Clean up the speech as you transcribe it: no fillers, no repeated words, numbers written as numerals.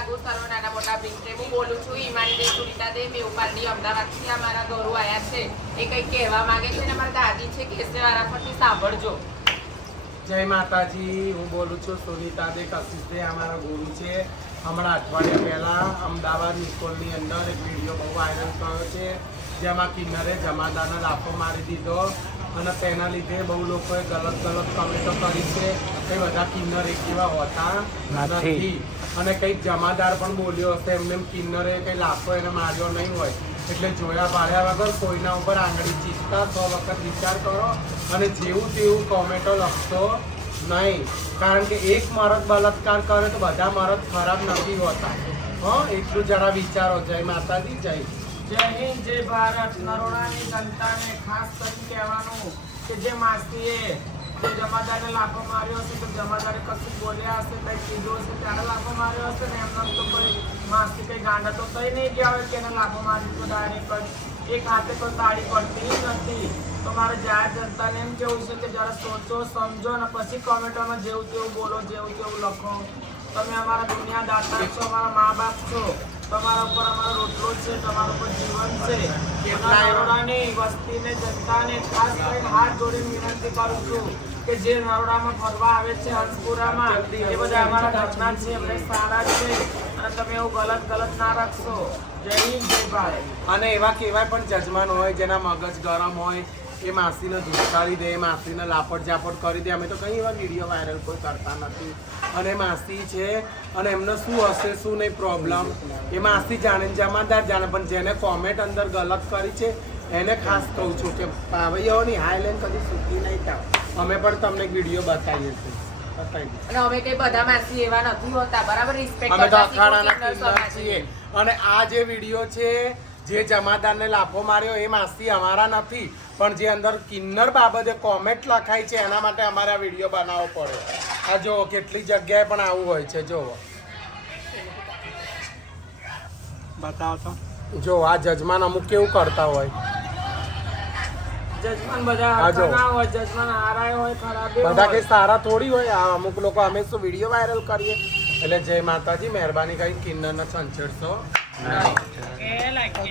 માંગુ સર્વ નાના મોટા ભીમને હું બોલું છું ઈમાની દે સુનિતા દે મેઉપાલની અમદાવાદથી અમારા ગૌરવ આયા છે એ કંઈક કહેવા માંગે છે ને અમારા દાદી છે કેસેવાળા પરથી સાંભળજો. જય માતાજી, હું બોલું છું સુનિતા દે કશિશ દે અમારા ગુરુ છે. હમણાં અઠવાડિયા પહેલા અમદાવાદ નિકોલની અંદર એક વિડીયો બહુ વાયરલ થયો છે જેમાં કિન્નરે જમાદારને લાફો મારી દીધો અને તેના લીધે બહુ લોકોએ ગલત કમેન્ટો કરી છે કે બધા કિન્નર એક જેવા હોતા નથી અને કંઈક જમાદાર પણ બોલ્યો હશે એમને કિન્નરે કંઈ લાફો એને માર્યો નહીં હોય એટલે જોયા પાડ્યા વગર કોઈના ઉપર આંગળી ચીસતા 100 વખત વિચાર કરો અને જેવું તેવું કોમેન્ટો લખશો નહીં, કારણ કે એક મરદ બલાત્કાર કરે તો બધા મરદ ખરાબ નથી હોતા. એટલું જરા વિચારો. જય માતાજી, જય હિન્દ, જય ભારત. નરોડાની જનતાને ખાસ કરી કહેવાનું કે જે માસીએ જે જમાદારને લાફો માર્યો હશે તો જમાદારે કશું બોલ્યા હશે, કંઈ કીધું હશે ત્યારે લાફો માર્યો હશે ને એમનો તો કોઈ માસી કંઈ ગાંડા તો થઈ નહીં ગયા હોય કે એને લાફો મારી તો ડાયરેક્ટ એક હાથે કોઈ તાળી પડતી નથી. તો મારે જાહેર જનતાને એમ કેવું છે કે જરા સોચો સમજો અને પછી કોમેન્ટોમાં જેવું તેવું બોલો, જેવું તેવું લખો. તમે અમારા દુનિયા દાતા છો, અમારા મા બાપ છો, તમારા ઉપર અમારો રોટલો છે, તમારા ઉપર જીવન છે. નરોડાની વસ્તીને જનતાને ખાસ કરીને હાથ જોડીને વિનંતી કરું છું કે જે નરોડામાં ફરવા આવે છે હંસપુરામાં એ બધા અમારા ઘરના છે, એમને સારા છે અને તમે એવું ગલત ના રાખશો. જય હિન્દ, જય ભારત. અને એવા કેવાય પણ જજમાન હોય જેના મગજ ગરમ હોય એ માસીને ધુસકારી દે, માસીને લાપટ ઝાપટ કરી દે. અમે તો કઈ એવા વિડીયો વાયરલ કોઈ કરતા નથી અને માસી છે અને એમને શું હશે શું નહીં પ્રોબ્લેમ એ માસી જાણે, જમાદાર જાણે, પણ જેને કોમેન્ટ અંદર ગલત કરી છે એને ખાસ કહું છું કે પાવૈયાઓની હાઈલાઈન કદી સૂકી નહીં થાવ. અમે પણ તમને એક વિડીયો બતાવીએ છીએ. અને અમે કઈ બધા માસી એવા નથી હોતા, બરાબર? રિસ્પેક્ટ અમે તો અખાડાના કિન્નર છીએ અને આ જે વિડીયો છે જે જમાદારને લાફો માર્યો એ માસી અમારા નથી, પણ જે અંદર કિન્નર બાબતે કોમેન્ટ લખાય છે એના માટે અમારે આ વિડીયો બનાવવો પડે. આ જો કેટલી જગ્યાએ પણ આવું હોય છે. જો બતાવો તો. જો આ જજમાન અમુક કેવું કરતા હોય. જજમાન બધા જજમાન હારા હોય, ખરાબ બધા કે સારા થોડી હોય. આ અમુક લોકો અમે શું વિડીયો વાયરલ કરીએ. એટલે જય માતાજી, મહેરબાની કરીને કિન્નરને છંછેડશો નહીં.